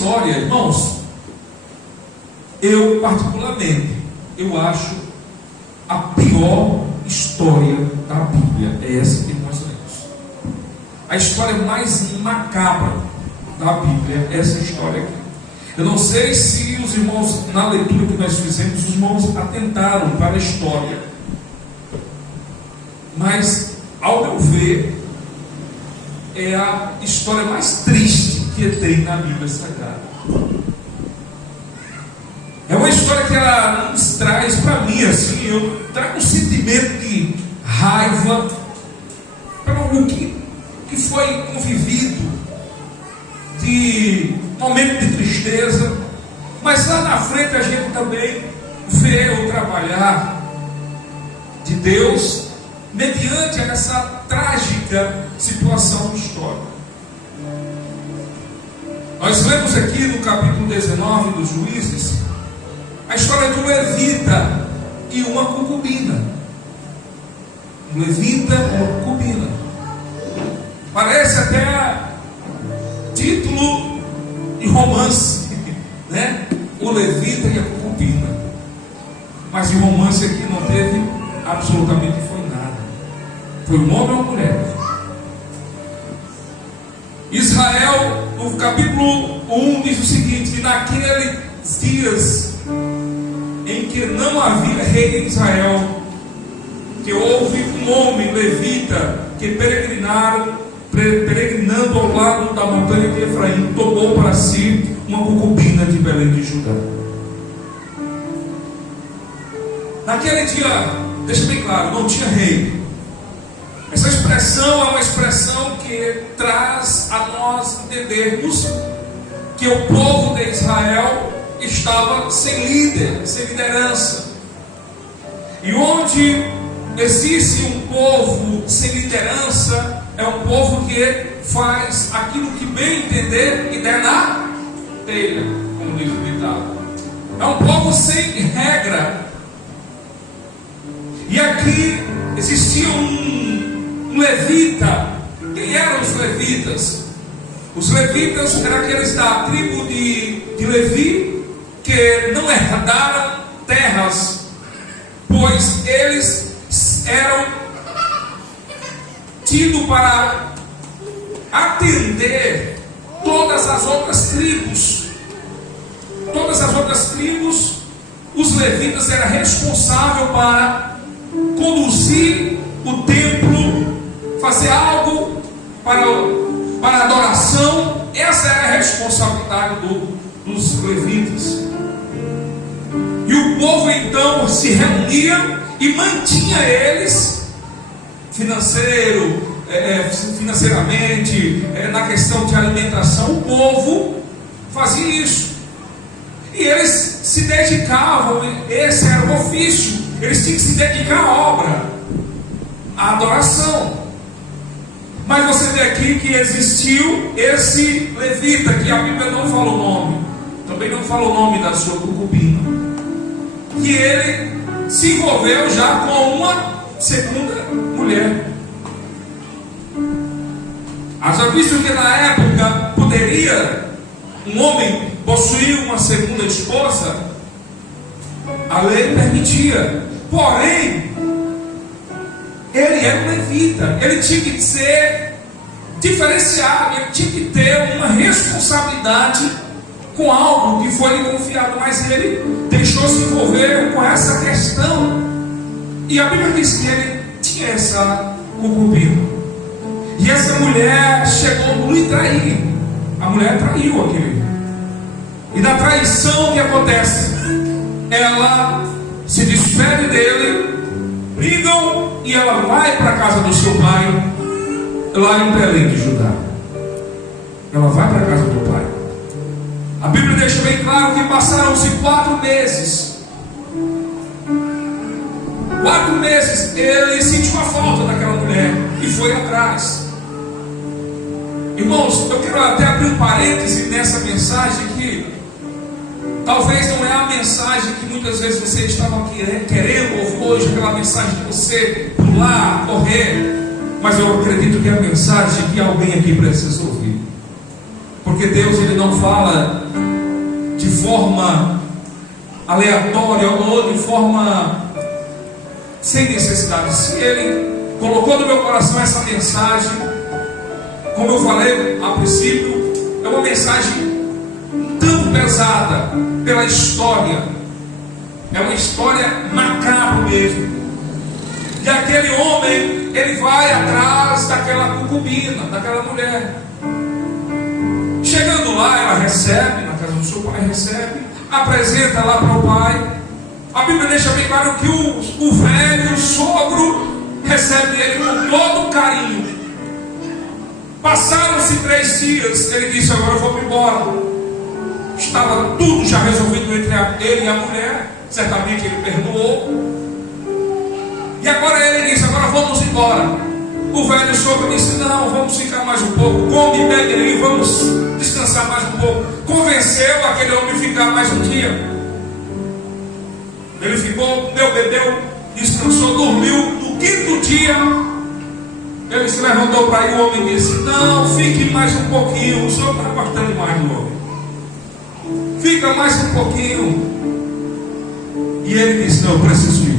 história, irmãos, eu particularmente, eu acho a pior história da Bíblia é essa que nós lemos. A história mais macabra da Bíblia é essa história aqui. Eu não sei se os irmãos, na leitura que nós fizemos, os irmãos atentaram para a história, mas, ao meu ver, é a história mais triste que tem na Bíblia Sagrada. É uma história que ela nos traz, para mim, assim, eu trago um sentimento de raiva pelo que foi convivido, de momento de tristeza, mas lá na frente a gente também vê o trabalhar de Deus mediante essa trágica situação histórica. Nós lemos aqui no capítulo 19 dos Juízes a história de um levita e uma concubina. Um levita e uma concubina. Parece até título de romance, né? O levita e a concubina. Mas de romance aqui não teve absolutamente nada. Foi um homem ou uma mulher. Israel, no capítulo 1, diz o seguinte: que naqueles dias em que não havia rei em Israel, que houve um homem levita que peregrinando ao lado da montanha de Efraim, tomou para si uma concubina de Belém de Judá. Naquele dia, deixa bem claro, não tinha rei. Essa expressão é uma expressão que traz a nós entendermos que o povo de Israel estava sem líder, sem liderança. E onde existe um povo sem liderança, é um povo que faz aquilo que bem entender e der na telha, como diz o ditado. É um povo sem regra. E aqui existia um levita. Quem eram os levitas? Os levitas eram aqueles da tribo de Levi, que não herdaram terras, pois eles eram tidos para atender todas as outras tribos. Todas as outras tribos, os levitas eram responsáveis para conduzir o templo, fazer algo para adoração. Essa era a responsabilidade dos levitas. E o povo então se reunia e mantinha eles financeiramente, na questão de alimentação. O povo fazia isso. E eles se dedicavam, esse era o ofício, eles tinham que se dedicar à obra, à adoração. Mas você vê aqui que existiu esse levita, que a Bíblia não fala o nome, também não fala o nome da sua concubina, que ele se envolveu já com uma segunda mulher. Haja visto que na época poderia um homem possuir uma segunda esposa, a lei permitia. Porém, ele era um levita, ele tinha que ser diferenciado, ele tinha que ter uma responsabilidade com algo que foi lhe confiado, mas ele deixou se envolver com essa questão. E a Bíblia diz que ele tinha essa concubina. E essa mulher chegou a lhe trair. A mulher traiu aquele. E na traição o que acontece? Ela se despede dele, brigam, e ela vai para a casa do seu pai, lá em Belém de Judá. Ela vai para a casa do pai. A Bíblia deixa bem claro que passaram-se 4 meses. 4 meses ele sentiu a falta daquela mulher e foi atrás. Irmãos, eu quero até abrir um parêntese nessa mensagem, que talvez não é a mensagem que muitas vezes você estava querendo ouvir hoje, aquela mensagem de você pular, correr, mas eu acredito que é a mensagem que alguém aqui precisa ouvir. Porque Deus, ele não fala de forma aleatória ou de forma sem necessidade. Se Ele colocou no meu coração essa mensagem, como eu falei a princípio, é uma mensagem tão pesada pela história. É uma história macabra mesmo. E aquele homem, ele vai atrás daquela concubina, daquela mulher. Chegando lá, ela recebe, na casa do seu pai, recebe, apresenta lá para o pai. A Bíblia deixa bem claro que o velho, o sogro, recebe ele com todo carinho. Passaram-se 3 dias, ele disse: agora eu vou embora. Estava tudo já resolvido entre ele e a mulher. Certamente ele perdoou. E agora ele disse: agora vamos embora. O velho sogro disse: não, vamos ficar mais um pouco. Come, bebe aí, vamos descansar mais um pouco. Convenceu aquele homem a ficar mais um dia. Ele ficou, comeu, bebeu, descansou, dormiu. No 5º dia, ele se levantou para ir. O homem disse: não, fique mais um pouquinho. O senhor está gostando mais do homem. Fica mais um pouquinho. E ele disse: não, eu preciso ir.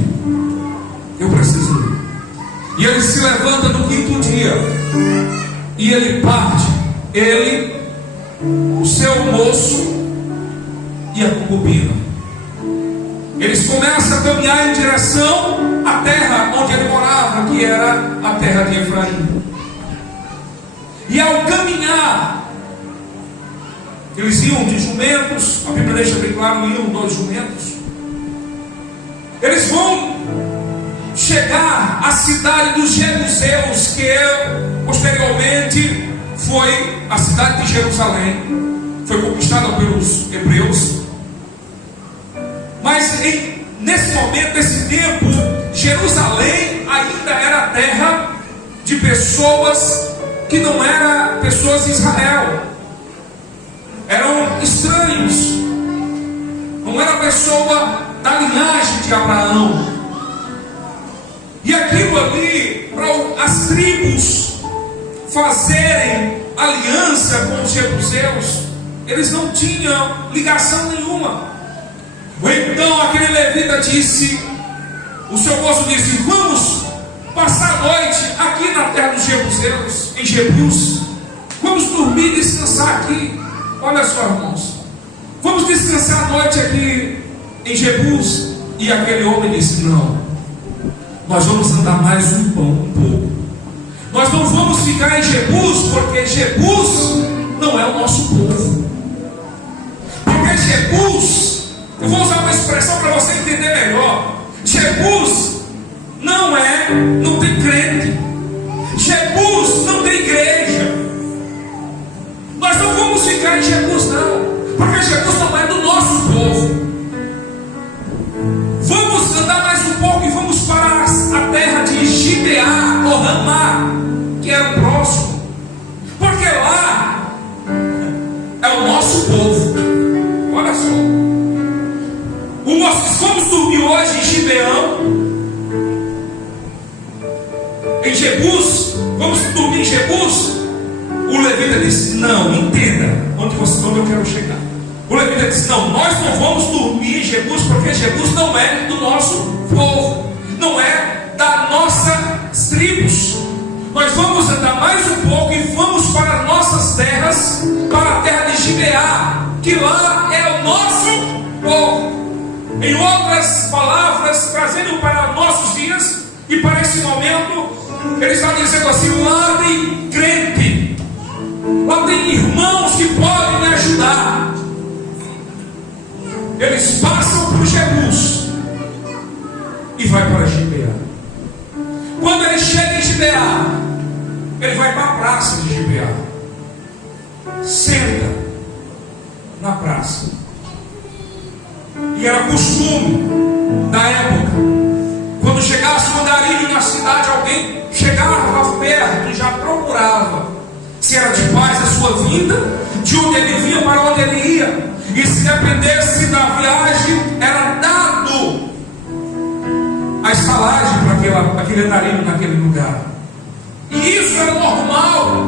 Eu preciso ir. E ele se levanta no 5º dia. E ele parte. Ele, o seu moço e a concubina. Eles começam a caminhar em direção à terra onde ele morava, que era a terra de Efraim. E ao caminhar, eles iam de jumentos. A Bíblia deixa bem claro, iam 2 jumentos. Eles vão chegar à cidade dos Jebuseus, que posteriormente foi a cidade de Jerusalém. Foi conquistada pelos hebreus. Mas nesse momento, nesse tempo, Jerusalém ainda era terra de pessoas que não eram pessoas de Israel. Eram estranhos. Não era pessoa da linhagem de Abraão. E aquilo ali, para as tribos fazerem aliança com os jebuseus, eles não tinham ligação nenhuma. Então aquele levita disse, o seu moço disse: vamos passar a noite aqui na terra dos jebuseus, em Jebus. Vamos dormir e descansar aqui. Olha só, irmãos, vamos descansar a noite aqui em Jebus. E aquele homem disse: não, nós vamos andar mais um pouco. Nós não vamos ficar em Jebus, porque Jebus não é o nosso povo. Porque Jebus, eu vou usar uma expressão para você entender melhor. Jebus não tem crente. Jebus não tem igreja. Nós não vamos ficar em Jebus, não, porque Jebus não é do nosso povo. Vamos andar mais um pouco e vamos para a terra de Gibeá ou Ramá, que era o próximo, porque lá é o nosso povo. Olha só. Vamos dormir hoje em Gibeão, em Jebus. Vamos dormir em Jebus. O levita disse: não, entenda onde eu quero chegar. O levita disse: não, nós não vamos dormir em Jebus, porque Jebus não é do nosso povo, não é das nossas tribos. Nós vamos andar mais um pouco e vamos para as nossas terras, para a terra de Gibeá, que lá é o nosso povo. Em outras palavras, trazendo para nossos dias e para esse momento, ele está dizendo assim: lá tem crente, lá tem irmãos que podem me ajudar. Eles passam por Jebus e vai para Gibeá. Quando ele chega em Gibeá, ele vai para a praça de Gibeá, senta na praça. E era costume da época, quando chegasse um andarilho na cidade, alguém chegava perto e já procurava se era de paz a sua vinda, de onde ele vinha, para onde ele ia. E se dependesse da viagem, era dado a estalagem para aquele andarilho naquele lugar. E isso era normal.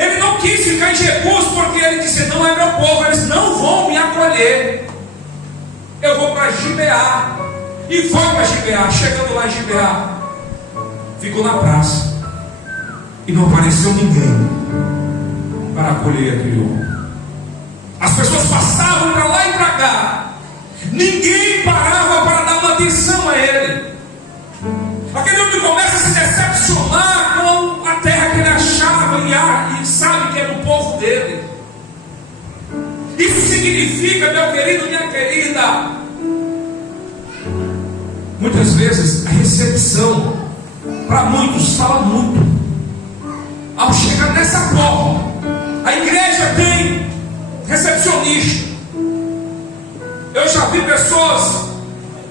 Ele não quis ficar em Jebus porque ele disse: não é meu povo, eles não vão me acolher. Eu vou para Gibeá. E foi para Gibeá. Chegando lá em Gibeá, ficou na praça e não apareceu ninguém para acolher aquele homem. As pessoas passavam para lá e para cá, ninguém parava para dar uma atenção a ele. Aquele homem começa a se decepcionar com a terra que ele achava e sabe que é do povo dele. Isso significa, meu querido, minha querida, muitas vezes a recepção para muitos fala muito. Ao chegar nessa porta, a igreja tem recepcionista. Eu já vi pessoas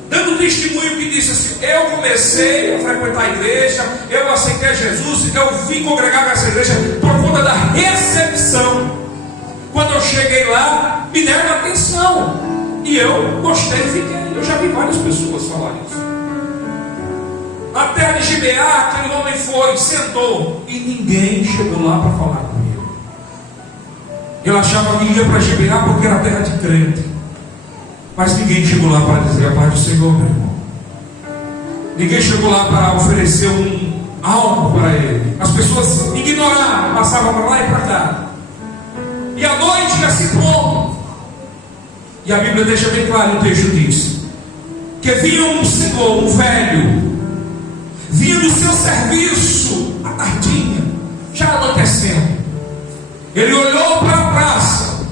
dando testemunho que disse assim: eu comecei a frequentar a igreja, eu aceitei Jesus, eu vim congregar nessa igreja por conta da recepção. Quando eu cheguei lá, me deram atenção e eu gostei e fiquei. Eu já vi várias pessoas falar isso. Na terra de Gibeá, aquele homem foi, sentou e ninguém chegou lá para falar com ele. Ele achava que ia para Gibeá porque era terra de crente, mas ninguém chegou lá para dizer: a paz do Senhor, meu irmão. Ninguém chegou lá para oferecer algo para ele. As pessoas ignoravam, passavam para lá e para cá. E a noite ia se pondo, e a Bíblia deixa bem claro, o texto diz que vinha um senhor, um velho, vinha do seu serviço à tardinha, já anoitecendo. Ele olhou para a praça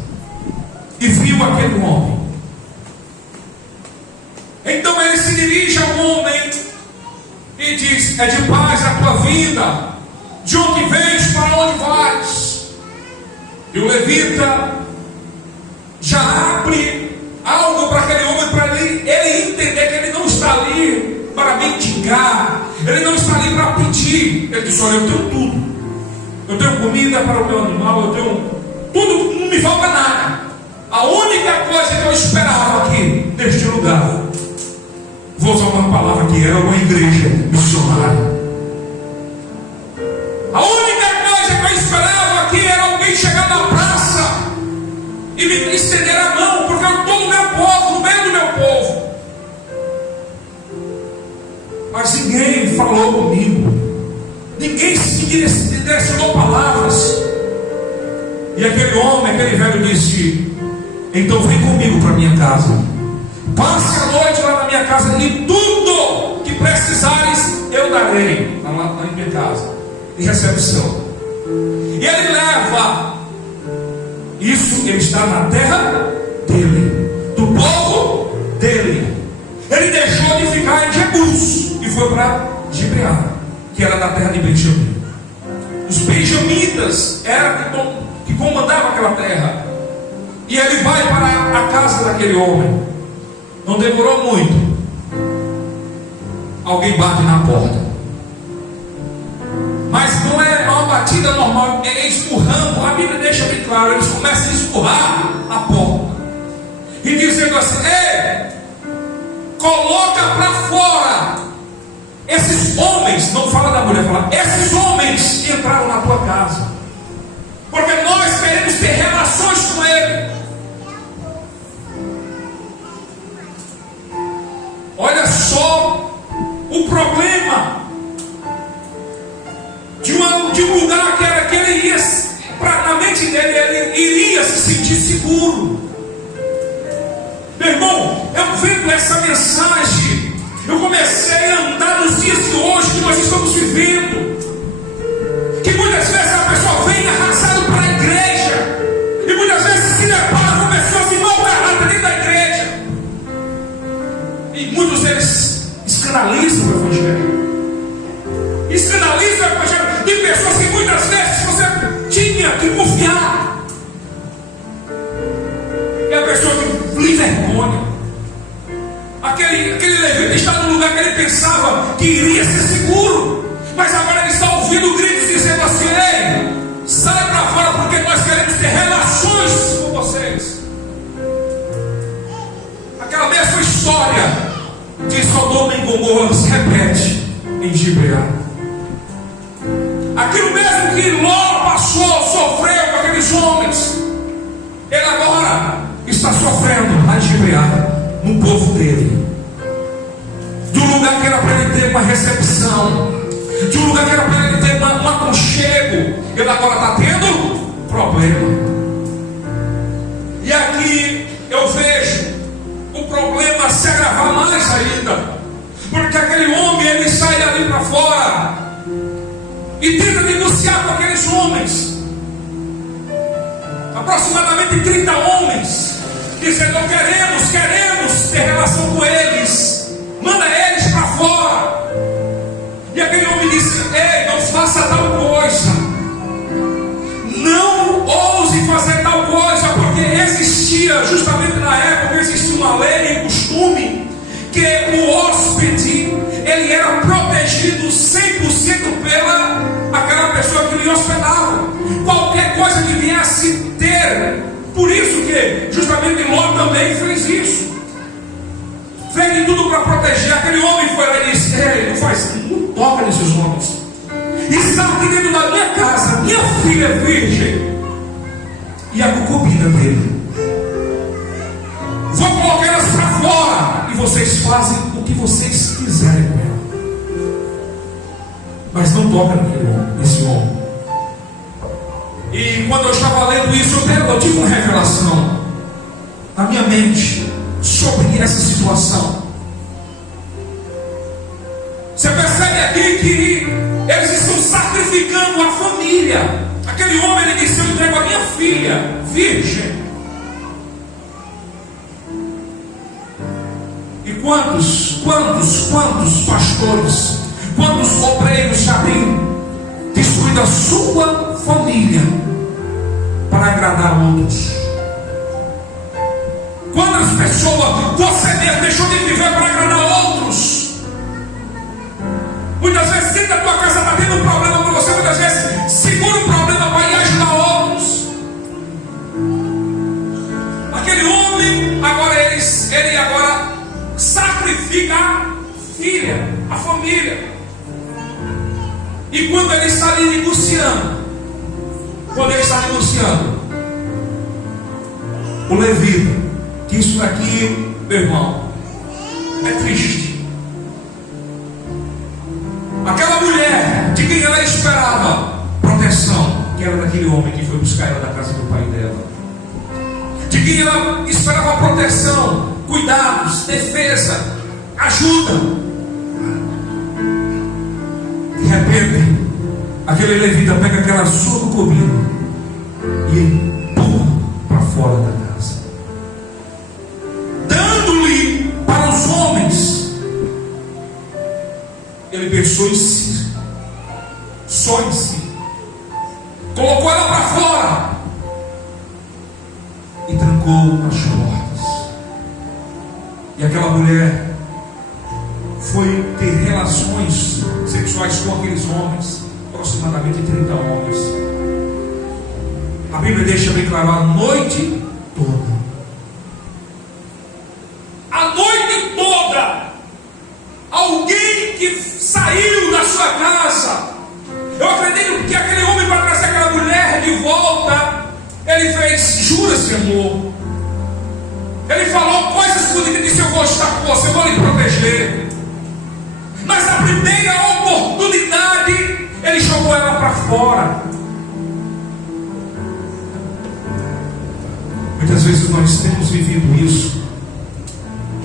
e viu aquele homem. Então ele se dirige ao homem e diz: é de paz a tua vida, de onde vens, para onde vais? E o levita já abre algo para aquele homem, para ele entender que ele não está ali para mendigar, ele não está ali para pedir. Ele disse: olha, eu tenho tudo, eu tenho comida para o meu animal, eu tenho tudo, não me falta nada. A única coisa que eu esperava aqui neste lugar, vou usar uma palavra que era uma igreja missionária. A única coisa que eu esperava aqui era alguém chegar na praça e me estender a mão, porque eu estou no meu povo, no meio do meu povo. Mas ninguém falou comigo, ninguém me direcionou palavras. E aquele homem, aquele velho disse: então vem comigo para minha casa, passe a noite lá na minha casa, e tudo que precisares eu darei lá na minha casa, de recepção. E ele leva isso, ele está na terra dele, do povo dele. Ele deixou de ficar em Jebus e foi para Gibeá, que era da terra de Benjamim. Os benjamitas eram que comandavam aquela terra. E ele vai para a casa daquele homem. Não demorou muito, alguém bate na porta. Mas não é uma batida normal, é esmurrando. A Bíblia deixa bem claro, eles começam a esmurrar a porta e dizendo assim: ei, coloca para fora esses homens. Não fala da mulher, fala: esses homens que entraram na tua casa, porque nós queremos ter relações com ele. Olha só o problema de um lugar que ele ia, na mente dele, ele iria se sentir seguro. Meu irmão, eu vendo essa mensagem, eu comecei a andar nos dias de hoje que nós estamos vivendo, que muitas vezes a pessoa vem arrasado para a igreja, e muitas vezes se depara com pessoas mal caradas dentro da igreja, e muitos deles escandalizam o evangelho. Escandaliza o evangelho de pessoas que muitas vezes você tinha que confiar. E a pessoa que lhe vergonha. Aquele levita está no lugar que ele pensava que iria ser seguro, mas agora ele está ouvindo gritos dizendo assim: ei, sai para fora, porque nós queremos ter relações com vocês. Aquela mesma história de Sodoma e Gomorra se repete em Gibeá. Aquilo mesmo que Ló passou, sofreu está sofrendo a enxergar no povo dele. De um lugar que era para ele ter uma recepção, de um lugar que era para ele ter um aconchego, ele agora está tendo problema. E aqui eu vejo o problema se agravar mais ainda, porque aquele homem, ele sai ali para fora e tenta negociar com aqueles homens, aproximadamente 30 homens, dizendo: queremos ter relação com eles, manda eles para fora. E aquele homem disse: ei, não faça tal coisa, não ouse fazer tal coisa, porque existia, justamente na época, existia uma lei e costume que o hóspede, ele era protegido 100% pela aquela pessoa que lhe hospedava. Qualquer coisa que viesse ter. Por isso que justamente Ló também fez isso. Fez de tudo para proteger. Aquele homem foi lá e disse: ei, não toca nesses homens. E sabe que dentro da minha casa, minha filha é virgem e a concubina dele. Vou colocar elas para fora e vocês fazem o que vocês quiserem com ela. Mas não toca nesse homem. E quando eu estava lendo isso, eu tive uma revelação na minha mente sobre essa situação. Você percebe aqui que eles estão sacrificando a família. Aquele homem, ele disse: eu entrego a minha filha virgem. E quantos pastores, quantos obreiros já têm destruído a sua família para agradar outros? Quantas pessoas você mesmo deixou de viver para agradar outros? Muitas vezes dentro da tua casa está tendo um problema com você, muitas vezes segura o problema para ir ajudar outros. Aquele homem agora ele agora sacrifica a filha, a família. E quando ele está ali negociando, o levita, que isso daqui, meu irmão, é triste. Aquela mulher de quem ela esperava proteção, que era daquele homem que foi buscar ela da casa do pai dela, de quem ela esperava proteção, cuidados, defesa, ajuda. De repente, aquele levita pega aquela sua concubina e empurra para fora da casa, dando-lhe para os homens. Ele pensou em si, só em si, colocou ela para fora e trancou as portas. E aquela mulher foi ter relações sexuais com aqueles homens, aproximadamente 30 homens. A Bíblia deixa bem claro: a noite toda. A noite toda. Alguém que saiu da sua casa. Eu acredito que aquele homem, para trazer aquela mulher de volta, ele fez juras de amor. Ele falou coisas bonitas, disse: eu vou estar com você, eu vou lhe proteger. Mas na primeira oportunidade, ele jogou ela para fora. Muitas vezes nós temos vivido isso.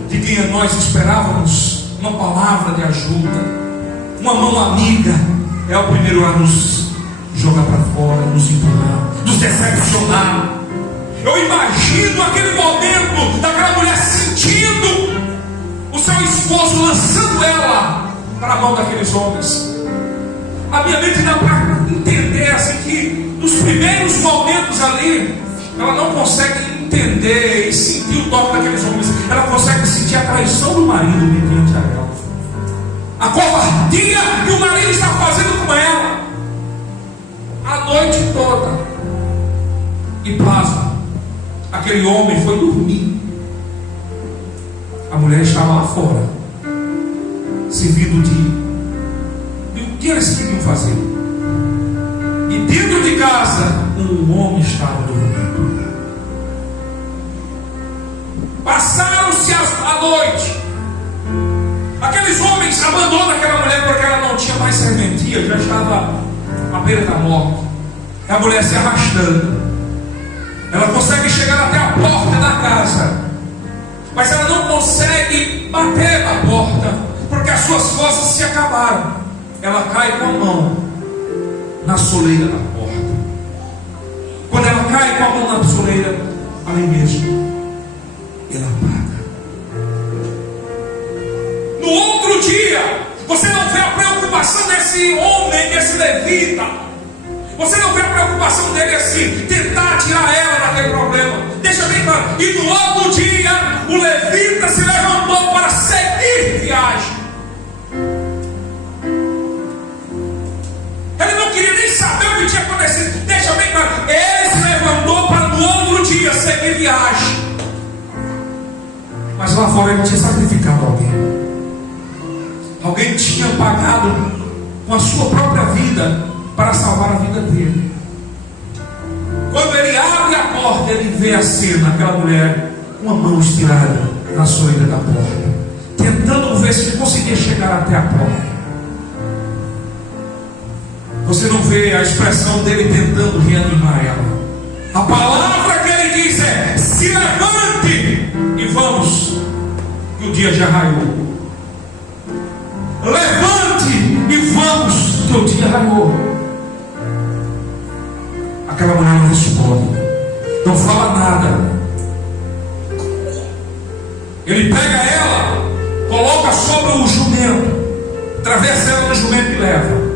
De quem nós esperávamos uma palavra de ajuda, uma mão amiga, é o primeiro a nos jogar para fora, nos empurrar, nos decepcionar. Eu imagino aquele momento daquela mulher sentindo o seu esposo lançando ela para a mão daqueles homens. A minha mente dá para entender assim que nos primeiros momentos ali, ela não consegue entender e sentir o toque daqueles homens. Ela consegue sentir a traição do marido mediante a ela, a covardia que o marido está fazendo com ela a noite toda. E pasma, aquele homem foi dormir. A mulher estava lá fora, servindo de o que eles queriam fazer. E dentro de casa, um homem estava dormindo. noite. Aqueles homens abandonam aquela mulher porque ela não tinha mais serventia, já estava à beira da morte. A mulher se arrastando. Ela consegue chegar até a porta da casa, mas ela não consegue bater na porta, porque as suas forças se acabaram. Ela cai com a mão na soleira da porta. Quando ela cai com a mão na soleira, ali mesmo, ela apaga. No outro dia, você não vê a preocupação desse homem, desse levita. Você não vê a preocupação dele assim, tentar tirar ela daquele problema. Deixa bem claro. E no outro dia, o levita se levantou para seguir viagem. Ele não queria nem saber o que tinha acontecido. Deixa bem claro. Ele se levantou para no outro dia seguir viagem. Mas lá fora ele tinha sacrificado alguém. Alguém tinha pagado com a sua própria vida para salvar a vida dele. Quando ele abre a porta, ele vê a cena, aquela mulher, uma mão estirada na soleira da porta, tentando ver se ele conseguia chegar até a porta. Você não vê a expressão dele tentando reanimar ela. A palavra que ele diz é: se levante e vamos, que o dia já raiou. Levante e vamos, que o dia raiou. Aquela mulher não responde, não fala nada. Ele pega ela, coloca sobre o jumento, atravessa ela no jumento e leva.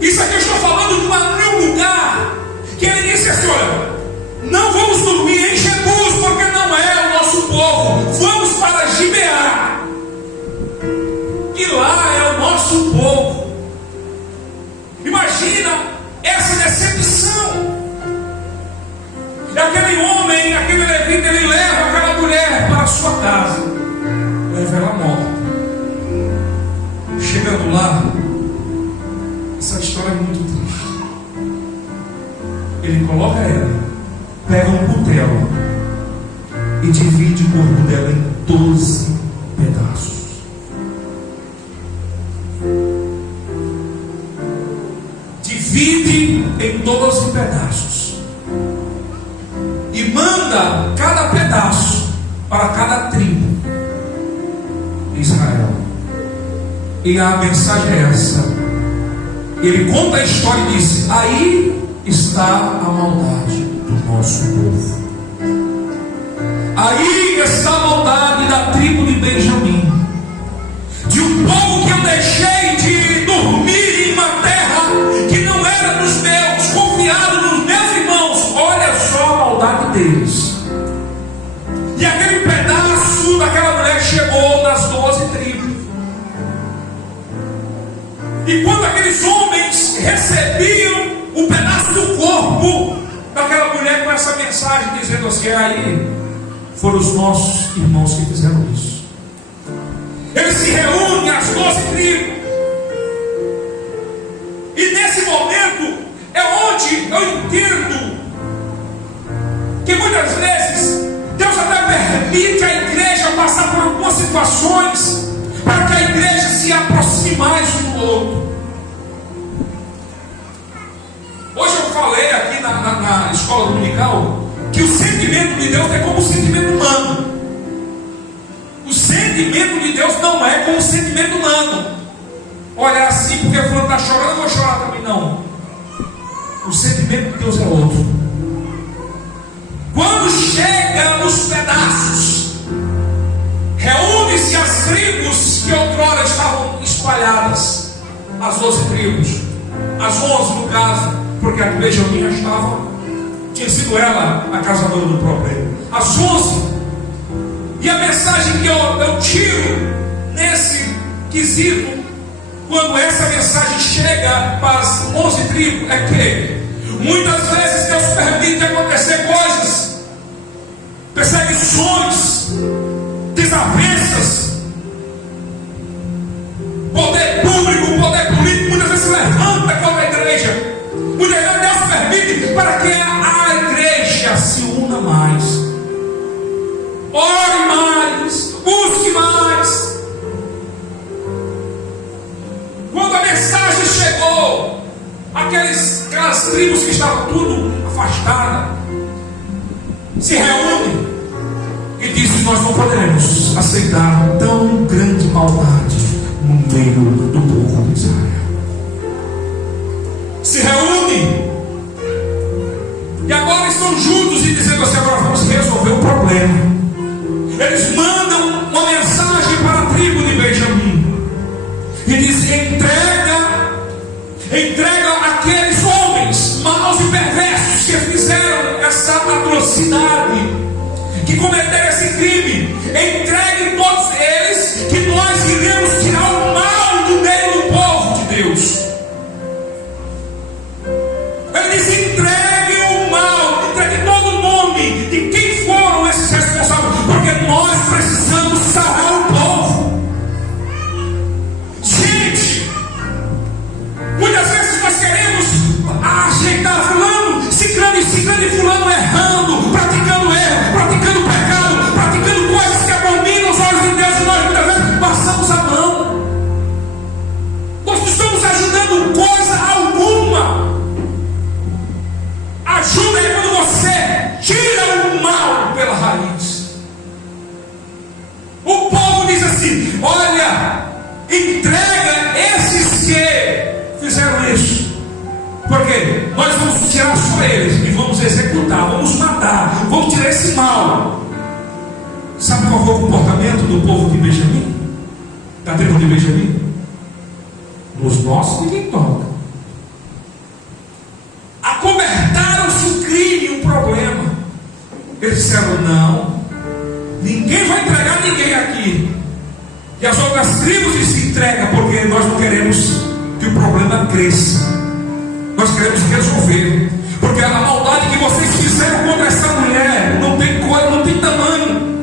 Isso aqui eu estou falando de um lugar que ele disse assim: olha, não vamos dormir em Jebus, porque não é o nosso povo. Vamos para Gibeá, e lá é o nosso povo. Imagina essa decepção. Aquele homem, aquele levita, ele leva aquela mulher para a sua casa, leva ela morta. Chegando lá, essa história é muito triste. Ele coloca ela, pega um cutelo e divide o corpo dela em 12 pedaços. Divide em 12 pedaços e manda cada pedaço para cada tribo de Israel. E a mensagem é essa. Ele conta a história e diz: aí está a maldade do nosso povo. Aí está a maldade da tribo de Benjamim, de um povo que eu deixei de dormir em uma terra que não era dos meus, confiado nos meus irmãos. Olha só a maldade deles. E aquele pedaço daquela mulher chegou nas 12 tribos. E quando aqueles homens recebiam um pedaço do corpo daquela mulher com essa mensagem dizendo assim: aí foram os nossos irmãos que fizeram isso. Eles se reúnem às 12 tribos. E nesse momento é onde eu entendo que muitas vezes Deus até permite a igreja passar por algumas situações para que a igreja se aproxime mais um do outro. Hoje eu falei aqui na escola dominical que o sentimento de Deus é como o sentimento humano. O sentimento de Deus não é como o sentimento humano. Olha, assim porque o fulano está chorando, eu vou chorar também. Não. O sentimento de Deus é outro. Quando chega nos pedaços, reúne-se as tribos que outrora estavam espalhadas, as 12 tribos, as 11 no caso, porque a Benjamim já estava, tinha sido ela a causadora do problema. As 11. E a mensagem que eu tiro nesse quesito, quando essa mensagem chega para as 11 tribos, é que muitas vezes Deus permite acontecer coisas, perseguições, desavenças, poder público, poder político, muitas vezes se levanta contra a igreja. Muitas vezes Deus permite para que a igreja se una mais. das tribos que estavam tudo afastada, se reúne e disse: nós não podemos aceitar tão grande maldade no meio do povo de Israel. Se reúne e agora estão juntos e dizendo assim: agora vamos resolver o problema. Eles mandam uma mensagem para a tribo de Benjamim e diz: entrega aqueles homens maus e perversos que fizeram essa atrocidade, que cometeram esse crime. Entregue todos eles, que nós iremos tirar o mal do meio do povo de Deus. Ele diz: entregue o mal, entregue todo o nome de quem foram esses responsáveis, porque nós precisamos sarar o povo. Gente, muitas vezes nós queremos ajeitar fulano, ciclano e fulano errando, praticando erro, praticando pecado, praticando coisas que abominam os olhos de Deus, e nós muitas vezes passamos a mão. Nós não estamos ajudando coisa alguma. Ajuda é quando você tira o mal pela raiz. O povo diz assim: olha, entrega esses que fizeram isso, porque nós vamos tirar só eles e vamos executar, vamos matar, vamos tirar esse mal. Sabe qual foi o comportamento do povo de Benjamim? Da tribo de Benjamim? Nos nossos ninguém toca. Acobertaram-se o crime, o problema. Eles disseram: não, ninguém vai entregar ninguém aqui. E as outras tribos se entregam, porque nós não queremos que o problema cresça. Nós queremos resolver, porque a maldade que vocês fizeram contra essa mulher não tem cor, não tem tamanho.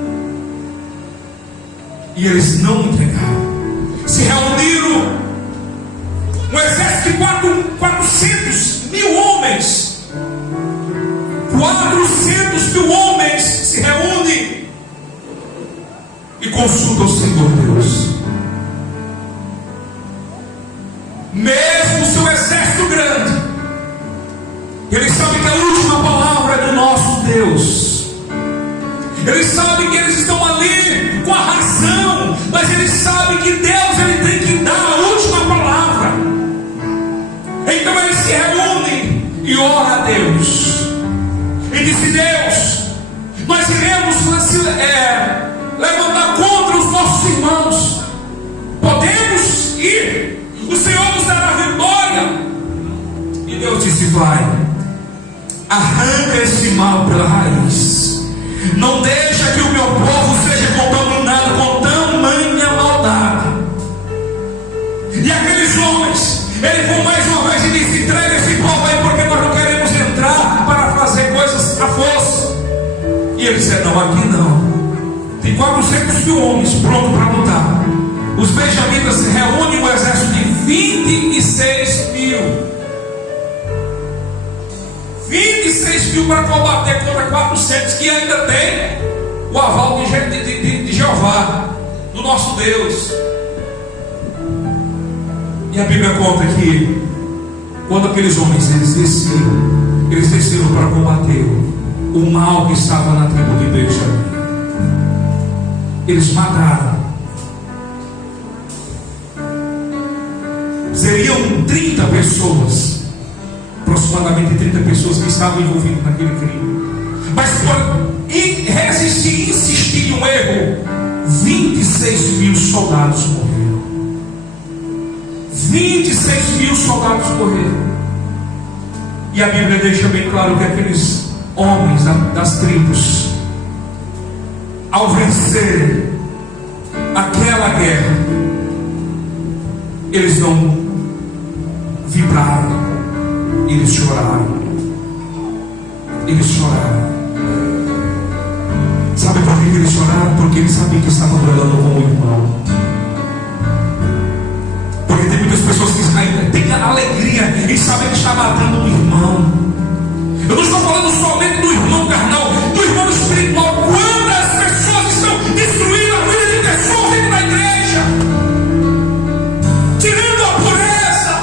E eles não entregaram. Se reuniram um exército de 400 mil homens. 400 mil homens se reúnem e consultam o Senhor Deus. Mesmo o seu exército grande, eles sabem que a última palavra é do nosso Deus. Eles sabem que eles estão ali com a razão, mas eles sabem que Deus, ele tem que dar a última palavra. Então eles se reúnem e oram a Deus e dizem: Deus, nós iremos levantar contra os nossos irmãos. Podemos ir? O Senhor nos dará vitória. E Deus disse: vai, arranca esse mal pela raiz. Não deixa que o meu povo seja contaminado com tamanha maldade. E aqueles homens, eles vão mais uma vez e dizem: entrega esse povo aí, porque nós não queremos entrar para fazer coisas à força. E eles disseram: não, aqui não. Tem 400 mil homens prontos para lutar. Os benjamitas reúnem um exército de 26 mil. 26 mil para combater contra 400 que ainda tem o aval de Jeová, do nosso Deus. E a Bíblia conta que quando aqueles homens eles desceram para combater o mal que estava na tribo de Benjamim. Eles mataram. Seriam 30 pessoas, aproximadamente 30 pessoas que estavam envolvidas naquele crime. Mas por resistir, insistir em um erro, 26 mil soldados morreram. 26 mil soldados morreram. E a Bíblia deixa bem claro que aqueles homens das tribos, ao vencer aquela guerra, eles não vibraram, eles choraram. Eles choraram. Sabe por que eles choraram? Porque eles sabiam que estavam duelando com o irmão. Porque tem muitas pessoas que ainda têm a alegria em saber que está matando um irmão. Eu não estou falando somente do irmão carnal, do irmão espiritual. Quantas pessoas estão destruindo a vida de pessoas dentro da igreja, tirando a pureza.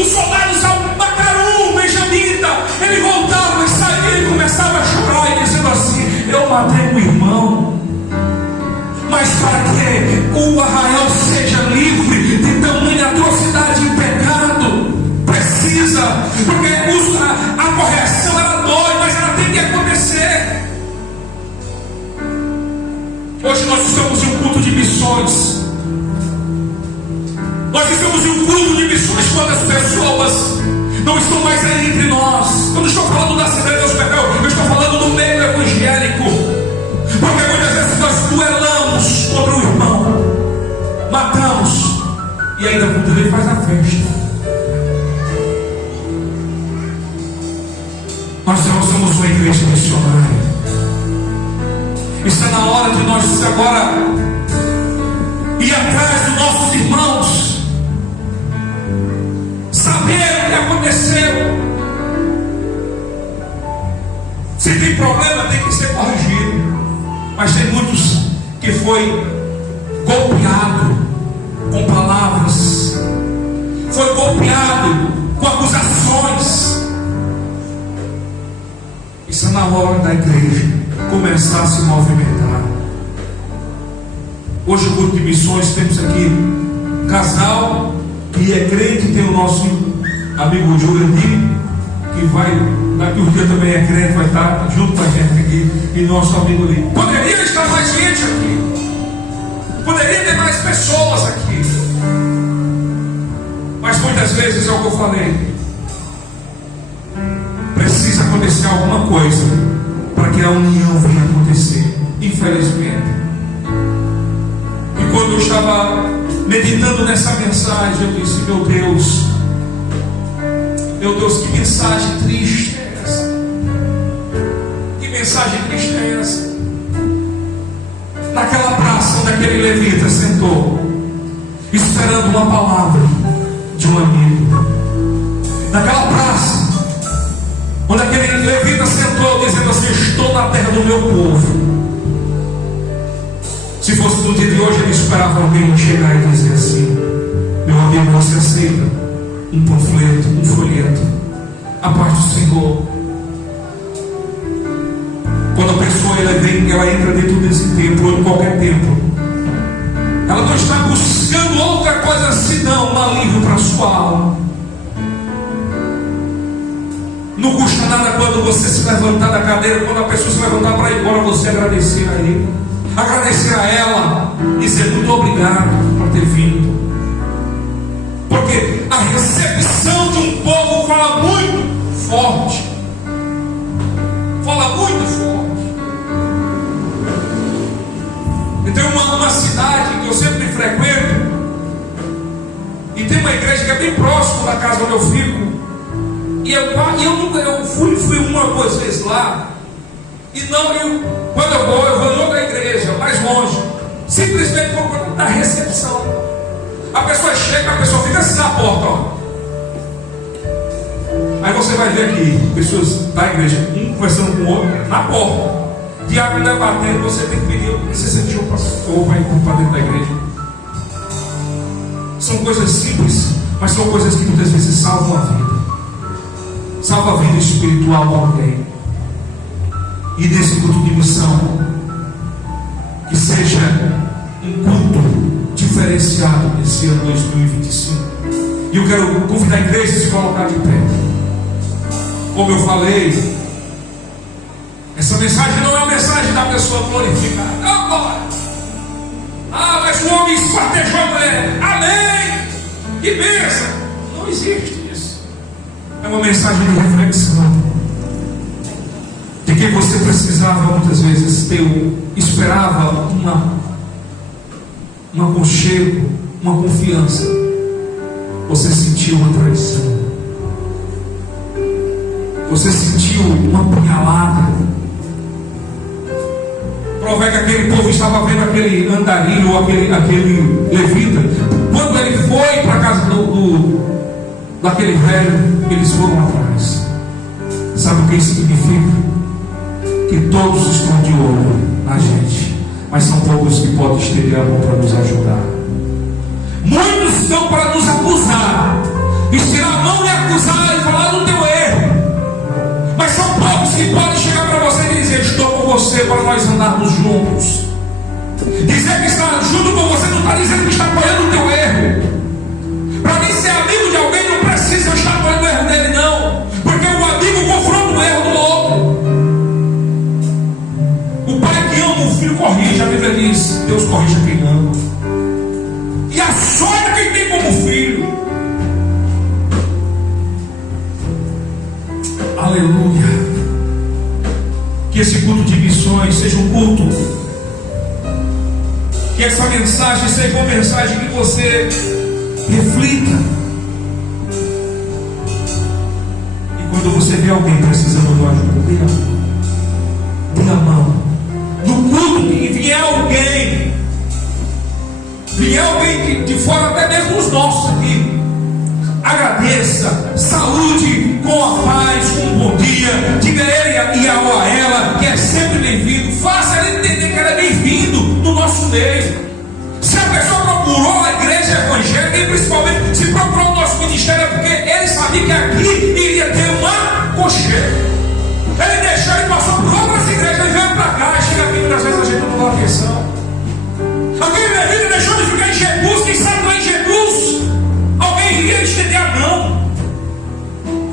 Os soldados mataram um benjamita. Ele voltava e saía e começava a chorar e dizendo assim: eu matei um irmão. Mas para que o Arraial seja livre de tamanha atrocidade e pecado, precisa, porque a correção ela dói, mas ela tem que acontecer. Hoje nós estamos em um culto de missões. Nós estamos em um culto de missões quando as pessoas não estão mais aí entre nós. Eu não estou falando da Assembleia de Deus, eu estou falando do meio evangélico. Porque muitas vezes nós duelamos contra o irmão, matamos, e ainda muitas vezes faz a festa. Nós somos uma igreja missionária. Está na hora de nós agora ir atrás dos nossos irmãos, saber o que aconteceu. Se tem problema, tem que ser corrigido. Mas tem muitos que foi golpeado com palavras, foi golpeado com acusações. Isso é na hora da igreja começar a se movimentar. Hoje o grupo de missões temos aqui um casal que é crente, tem o nosso amigo Jurandir, que vai, daqui um dia também é crente, vai estar junto com a gente aqui, e nosso amigo ali. Poderia estar mais gente aqui, poderia ter mais pessoas aqui, mas muitas vezes é o que eu falei, precisa acontecer alguma coisa para que a união venha acontecer, infelizmente. E quando eu estava meditando nessa mensagem, eu disse: meu Deus, que mensagem triste é essa? Que mensagem triste é essa? Naquela praça onde aquele levita sentou, esperando uma palavra de um amigo. Naquela praça onde aquele levita sentou, dizendo assim: estou na terra do meu povo. Se fosse no dia de hoje, ele esperava alguém chegar e dizer assim: meu amigo, você aceita um panfleto, um folheto, a parte do Senhor? Quando a pessoa ela entra dentro desse templo, ou em qualquer templo, ela não está buscando outra coisa senão um alívio para a sua alma. Não custa nada quando você se levantar da cadeira, quando a pessoa se levantar para ir embora, você agradecer a ele, agradecer a ela, dizer muito obrigado por ter vindo. Porque a recepção de um povo fala muito forte. Fala muito forte. E tem uma cidade que eu sempre frequento, e tem uma igreja que é bem próximo da casa onde eu fico. E eu fui uma ou duas vezes lá. E quando eu vou em outra igreja, mais longe, simplesmente por conta da recepção. A pessoa chega, a pessoa fica assim na porta, ó. Aí você vai ver aqui, pessoas da igreja, um conversando com o outro, na porta. Diabo debatendo, você tem que pedir licença de um pastor para ir para dentro da igreja. São coisas simples, mas são coisas que muitas vezes salvam a vida. Salva a vida espiritual de alguém. E nesse culto de missão, que seja um culto diferenciado nesse ano 2025. E eu quero convidar a igreja a se colocar de pé. Como eu falei, essa mensagem não é uma mensagem da pessoa glorificada. Não, glória. Mas o homem esquartejou a mulher. Amém. Que bênção. Não existe isso. É uma mensagem de reflexão. De que você precisava muitas vezes ter, esperava um aconchego, uma confiança. Você sentiu uma traição. Você sentiu uma punhalada. Prova que aquele povo estava vendo aquele andarilho ou aquele levita. Quando ele foi para a casa daquele velho, eles foram atrás. Sabe o que isso significa? Que todos estão de olho na gente, mas são poucos que podem estender a mão para nos ajudar. Muitos estão para nos acusar, estirar a mão para nós andarmos juntos. Dizer que está junto com você não está dizendo que está apoiando o teu erro. Para mim, ser amigo de alguém não precisa eu estar apoiando o erro dele, não. Porque o amigo confronta o erro do outro. O pai que ama o filho corrige, a Bíblia diz: Deus corrige a quem ama. E açoita quem tem como filho. Aleluia. Que esse culto de missões seja um culto, que essa mensagem seja uma mensagem que você reflita. E quando você vê alguém precisando de ajuda, dê a mão. No culto que vier alguém de fora, até mesmo os nossos aqui, agradeça, saúde com a paz, com um bom dia, diga a ele e a ela que é sempre bem-vindo, faça ele entender que ela é bem-vindo no nosso meio. Se a pessoa procurou a igreja evangélica, e principalmente se procurou o nosso ministério, é porque ele sabia que aqui iria ter uma cocheira. Ele deixou, ele passou por outras igrejas, ele veio para cá, e chega aqui, muitas vezes a gente não dá atenção. Alguém na vida deixou de ficar em Jebus, quem sabe lá em Jebus alguém iria estender a mão.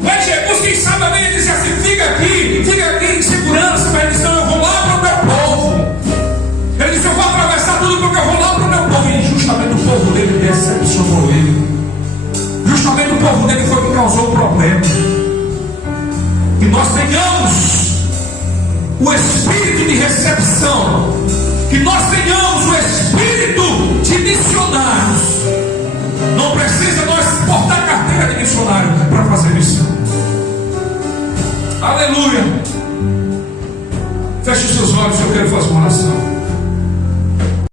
Lá em Jebus, quem sabe alguém disse assim: fica aqui em segurança. Mas ele disse: não, eu vou lá para o meu povo. Ele disse: eu vou atravessar tudo porque eu vou lá para o meu povo. E justamente o povo dele decepcionou ele. Justamente o povo dele foi que causou o problema. Que nós tenhamos o espírito de recepção, que nós tenhamos o espírito de missionários. Não precisa nós portar carteira de missionário para fazer missão. Aleluia. Feche os seus olhos, eu quero fazer uma oração.